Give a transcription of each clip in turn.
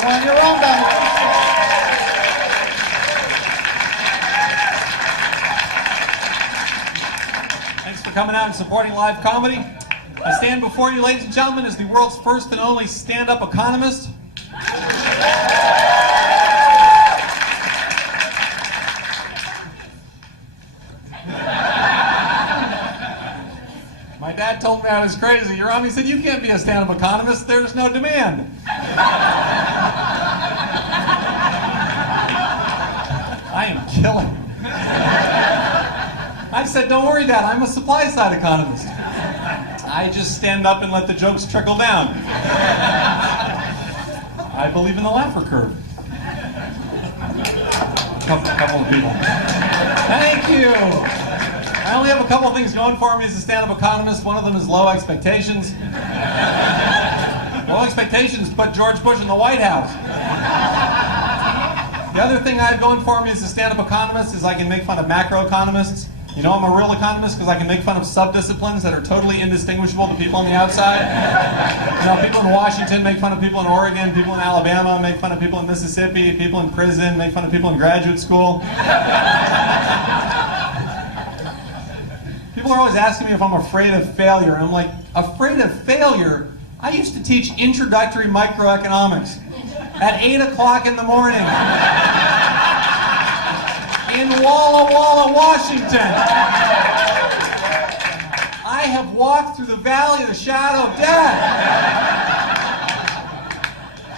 You're on your own back. Thanks for coming out and supporting live comedy. I stand before you, ladies and gentlemen, as the world's first and only stand-up economist. My dad told me I was crazy. Your Honor, he said, you can't be a stand-up economist. There's no demand. I am killing. I said, don't worry, Dad. I'm a supply-side economist. I just stand up and let the jokes trickle down. I believe in the Laffer curve. Couple of people. Thank you. I only have a couple of things going for me as a stand-up economist. One of them is low expectations. Low expectations put George Bush in the White House. The other thing I have going for me as a stand-up economist is I can make fun of macroeconomists. You know I'm a real economist because I can make fun of sub-disciplines that are totally indistinguishable to people on the outside. You know, people in Washington make fun of people in Oregon, people in Alabama make fun of people in Mississippi, people in prison make fun of people in graduate school. People are always asking me if I'm afraid of failure. And I'm like, afraid of failure? I used to teach introductory microeconomics at 8 o'clock in the morning in Walla Walla, Washington. I have walked through the valley of the shadow of death.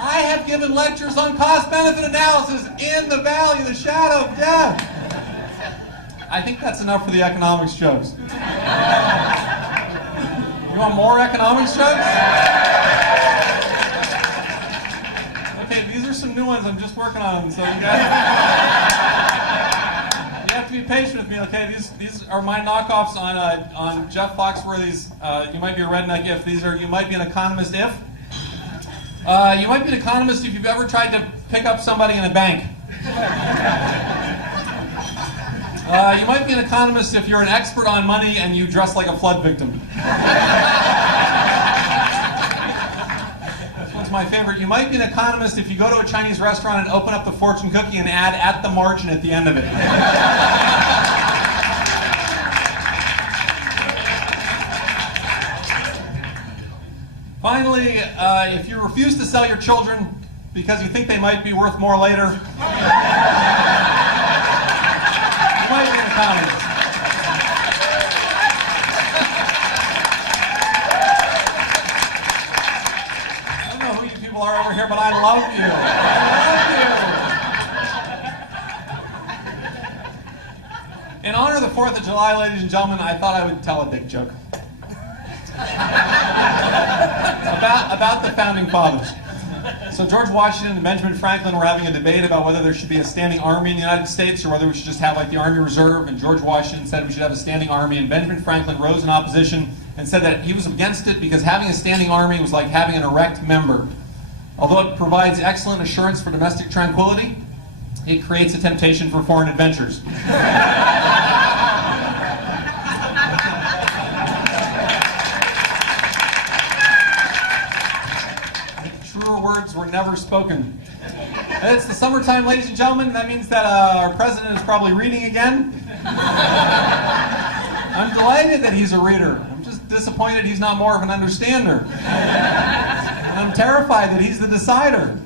I have given lectures on cost-benefit analysis in the valley of the shadow of death. I think that's enough for the economics jokes. You want more economics jokes? Okay, these are some new ones. I'm just working on them, so you have to be patient with me. Okay, these are my knockoffs on Jeff Foxworthy's You Might Be a Redneck If. These are You Might Be an Economist If. You might be an economist if you've ever tried to pick up somebody in a bank. You might be an economist if you're an expert on money and you dress like a flood victim. This one's my favorite. You might be an economist if you go to a Chinese restaurant and open up the fortune cookie and add "at the margin" at the end of it. Finally, if you refuse to sell your children because you think they might be worth more later, you might be an economist. I don't know who you people are over here, but I love you. I love you. In honor of the 4th of July, ladies and gentlemen, I thought I would tell a dick joke. About the founding fathers. So George Washington and Benjamin Franklin were having a debate about whether there should be a standing army in the United States or whether we should just have like the Army Reserve, and George Washington said we should have a standing army, and Benjamin Franklin rose in opposition and said that he was against it because having a standing army was like having an erect member. Although it provides excellent assurance for domestic tranquility, it creates a temptation for foreign adventures. Words were never spoken. It's the summertime, ladies and gentlemen. That means that our president is probably reading again. I'm delighted that he's a reader. I'm just disappointed he's not more of an understander. And I'm terrified that he's the decider.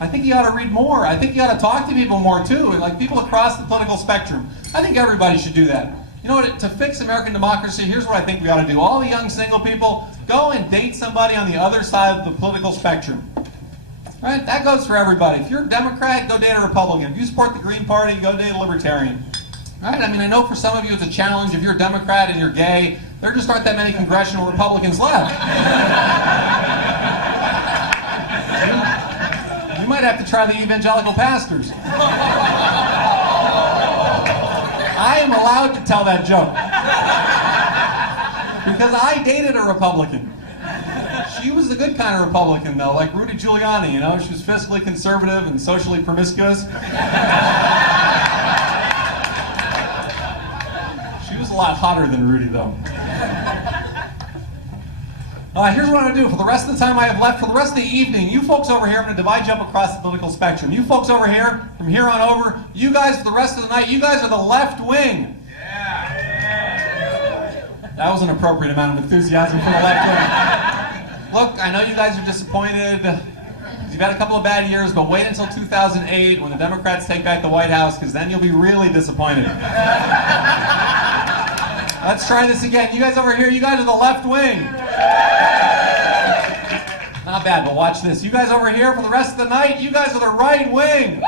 I think you ought to read more. I think you ought to talk to people more too, like people across the political spectrum. I think everybody should do that. You know what, to fix American democracy, here's what I think we ought to do. All the young single people, go and date somebody on the other side of the political spectrum. Right? That goes for everybody. If you're a Democrat, go date a Republican. If you support the Green Party, go date a Libertarian. Right? I mean, I know for some of you it's a challenge. If you're a Democrat and you're gay, there just aren't that many congressional Republicans left. You might have to try the evangelical pastors. I am allowed to tell that joke. Because I dated a Republican. She was a good kind of Republican, though, like Rudy Giuliani, you know? She was fiscally conservative and socially promiscuous. She was a lot hotter than Rudy, though. Here's what I'm going to do. For the rest of the time I have left, for the rest of the evening, you folks over here, I'm going to divide you up across the political spectrum. You folks over here, from here on over, you guys for the rest of the night, you guys are the left wing. That was an appropriate amount of enthusiasm for the left wing. Look, I know you guys are disappointed. You've had a couple of bad years, but wait until 2008 when the Democrats take back the White House, because then you'll be really disappointed. Let's try this again. You guys over here, you guys are the left wing. Not bad, but watch this. You guys over here, for the rest of the night, you guys are the right wing.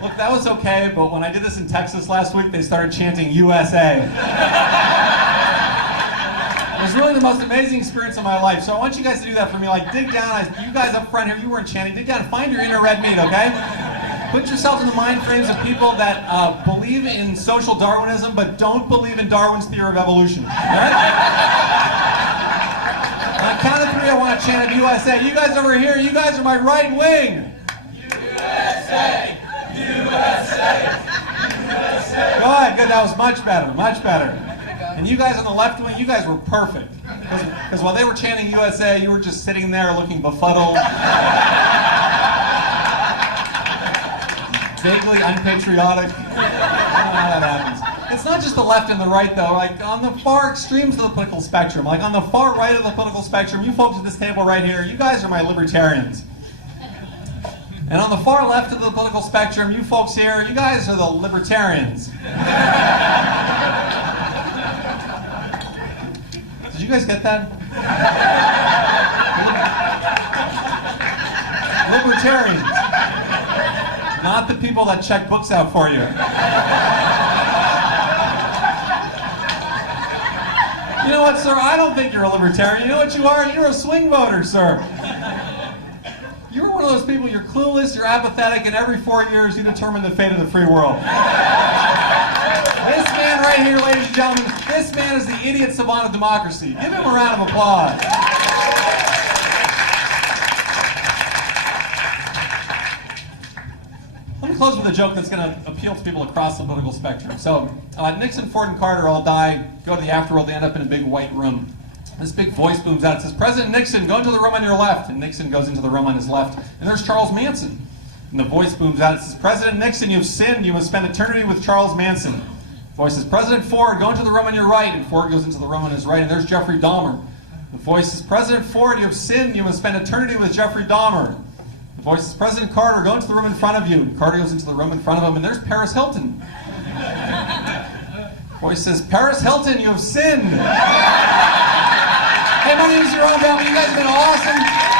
Look, that was okay, but when I did this in Texas last week, they started chanting USA. It was really the most amazing experience of my life. So I want you guys to do that for me. Like, dig down. You guys up front here, you weren't chanting. Dig down and find your inner red meat, okay? Put yourself in the mind frames of people that believe in social Darwinism but don't believe in Darwin's theory of evolution. All right? On the count of three, I want to chant USA. You guys over here, you guys are my right wing. USA! USA! USA! Good, that was much better, much better. And you guys on the left wing, you guys were perfect. Because while they were chanting USA, you were just sitting there looking befuddled. Vaguely unpatriotic. I don't know how that happens. It's not just the left and the right, though. Like, on the far extremes of the political spectrum, like on the far right of the political spectrum, you folks at this table right here, you guys are my libertarians. And on the far left of the political spectrum, you folks here, you guys are the libertarians. Did you guys get that? Libertarians. Not the people that check books out for you. You know what, sir? I don't think you're a libertarian. You know what you are? You're a swing voter, sir. You're one of those people, you're clueless, you're apathetic, and every 4 years you determine the fate of the free world. This man right here, ladies and gentlemen, this man is the idiot savant of democracy. Give him a round of applause. Let me close with a joke that's going to appeal to people across the political spectrum. So, Nixon, Ford, and Carter all die, go to the afterworld, they end up in a big white room. This big voice booms out, it says, President Nixon, go into the room on your left. And Nixon goes into the room on his left, and there's Charles Manson. And the voice booms out, it says, President Nixon, you've sinned, you must spend eternity with Charles Manson. The voice says, President Ford, go into the room on your right. And Ford goes into the room on his right, and there's Jeffrey Dahmer. The voice says, President Ford, you have sinned, you must spend eternity with Jeffrey Dahmer. The voice says, President Carter, go into the room in front of you. And Carter goes into the room in front of him, and there's Paris Hilton. The voice says, Paris Hilton, you have sinned. Hey, my name is Yaron Bell. You guys have been awesome.